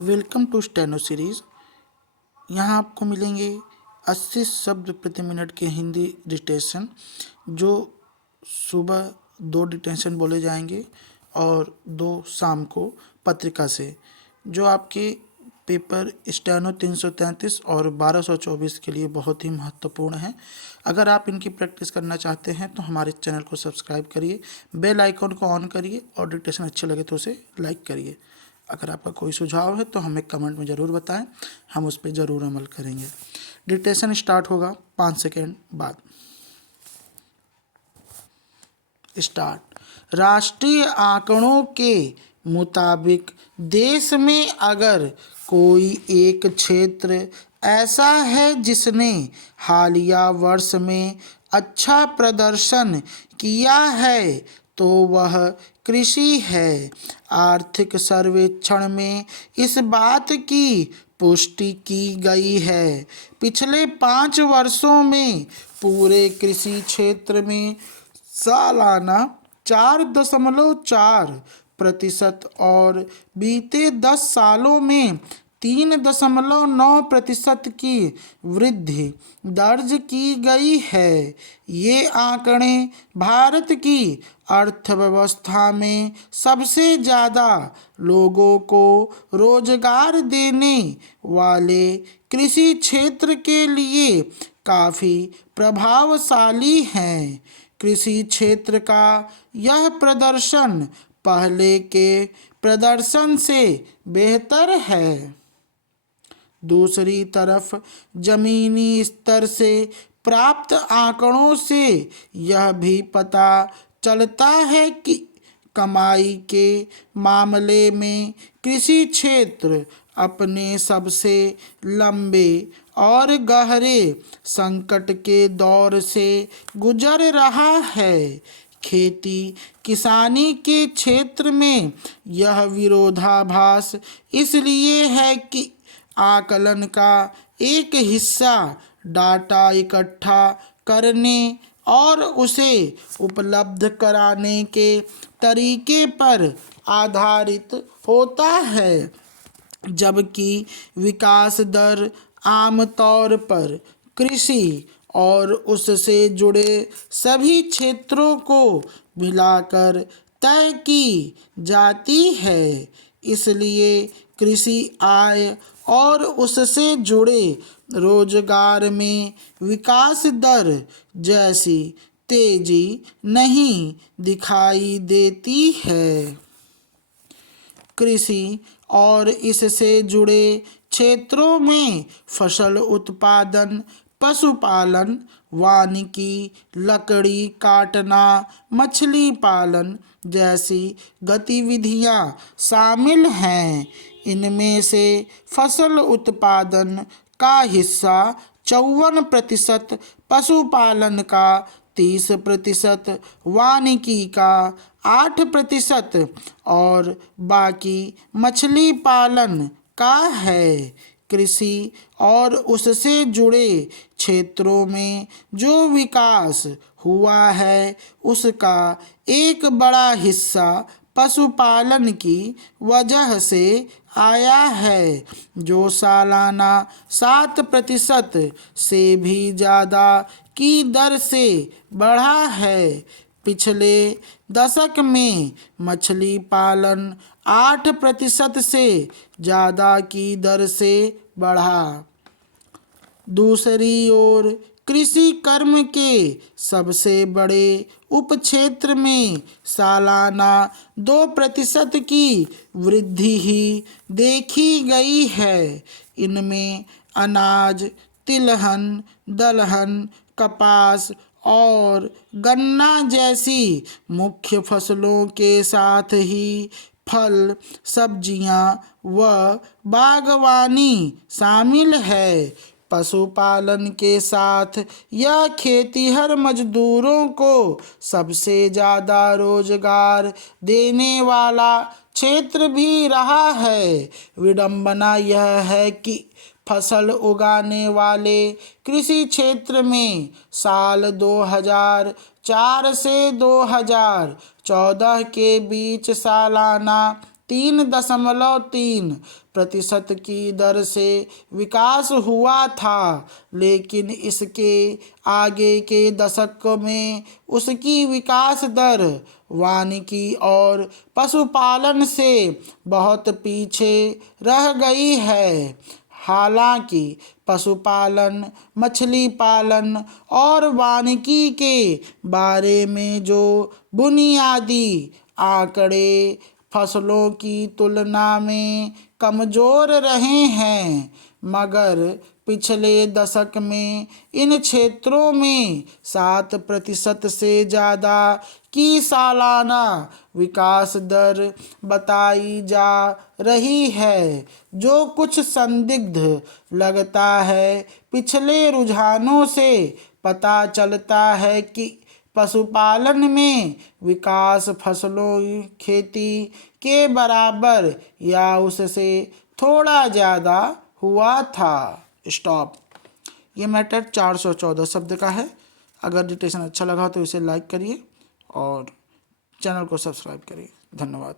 Welcome to steno series. यहाँ आपको मिलेंगे 80 शब्द प्रति मिनट के हिंदी डिक्टेशन, जो सुबह 2 डिक्टेशन बोले जाएंगे और 2 शाम को पत्रिका से, जो आपके पेपर स्टेनो 333 और 1224 के लिए बहुत ही महत्वपूर्ण है। अगर आप इनकी प्रैक्टिस करना चाहते हैं तो हमारे चैनल को सब्सक्राइब करिए, बेल आइकॉन को ऑन करिए और डिक्टेशन अच्छे लगे तो उसे लाइक करिए। अगर आपका कोई सुझाव है तो हमें कमेंट में ज़रूर बताएं, हम उस पर ज़रूर अमल करेंगे। डिक्टेशन स्टार्ट होगा 5 सेकेंड बाद। स्टार्ट। राष्ट्रीय आंकड़ों के मुताबिक देश में अगर कोई एक क्षेत्र ऐसा है जिसने हालिया वर्ष में अच्छा प्रदर्शन किया है तो वह कृषि है। आर्थिक सर्वेक्षण में इस बात की पुष्टि की गई है। पिछले 5 वर्षों में पूरे कृषि क्षेत्र में सालाना 4.4% और बीते 10 सालों में 3.9% की वृद्धि दर्ज की गई है। ये आंकड़े भारत की अर्थव्यवस्था में सबसे ज़्यादा लोगों को रोजगार देने वाले कृषि क्षेत्र के लिए काफ़ी प्रभावशाली हैं। कृषि क्षेत्र का यह प्रदर्शन पहले के प्रदर्शन से बेहतर है। दूसरी तरफ जमीनी स्तर से प्राप्त आंकड़ों से यह भी पता चलता है कि कमाई के मामले में कृषि क्षेत्र अपने सबसे लंबे और गहरे संकट के दौर से गुजर रहा है। खेती किसानी के क्षेत्र में यह विरोधाभास इसलिए है कि आकलन का एक हिस्सा डाटा इकट्ठा करने और उसे उपलब्ध कराने के तरीके पर आधारित होता है, जबकि विकास दर आमतौर पर कृषि और उससे जुड़े सभी क्षेत्रों को मिलाकर तय की जाती है। इसलिए कृषि आय और उससे जुड़े रोजगार में विकास दर जैसी तेजी नहीं दिखाई देती है। कृषि और इससे जुड़े क्षेत्रों में फसल उत्पादन, पशुपालन, वानिकी, लकड़ी काटना, मछली पालन जैसी गतिविधियां शामिल हैं। इनमें से फसल उत्पादन का हिस्सा 54%, पशुपालन का 30%, वानिकी का 8% और बाकी मछली पालन का है। कृषि और उससे जुड़े क्षेत्रों में जो विकास हुआ है उसका एक बड़ा हिस्सा पशुपालन की वजह से आया है, जो सालाना 7% से भी ज़्यादा की दर से बढ़ा है। पिछले दशक में मछली पालन 8% से ज़्यादा की दर से बढ़ा। दूसरी ओर कृषि कर्म के सबसे बड़े उपक्षेत्र में सालाना 2% की वृद्धि ही देखी गई है। इनमें अनाज, तिलहन, दलहन, कपास और गन्ना जैसी मुख्य फसलों के साथ ही फल, सब्जियां व बागवानी शामिल है। पशुपालन के साथ यह खेतिहर मजदूरों को सबसे ज़्यादा रोजगार देने वाला क्षेत्र भी रहा है। विडंबना यह है कि फसल उगाने वाले कृषि क्षेत्र में साल 2004 से 2014 के बीच सालाना 3.3 प्रतिशत की दर से विकास हुआ था, लेकिन इसके आगे के दशक में उसकी विकास दर वानिकी और पशुपालन से बहुत पीछे रह गई है। हालांकि पशुपालन, मछली पालन और वानिकी के बारे में जो बुनियादी आंकड़े फसलों की तुलना में कमज़ोर रहे हैं, मगर पिछले दशक में इन क्षेत्रों में 7% से ज़्यादा की सालाना विकास दर बताई जा रही है, जो कुछ संदिग्ध लगता है। पिछले रुझानों से पता चलता है कि पशुपालन में विकास फसलों खेती के बराबर या उससे थोड़ा ज़्यादा हुआ था। स्टॉप। ये मैटर 414 शब्द का है। अगर डिटेक्शन अच्छा लगा तो इसे लाइक करिए और चैनल को सब्सक्राइब करिए। धन्यवाद।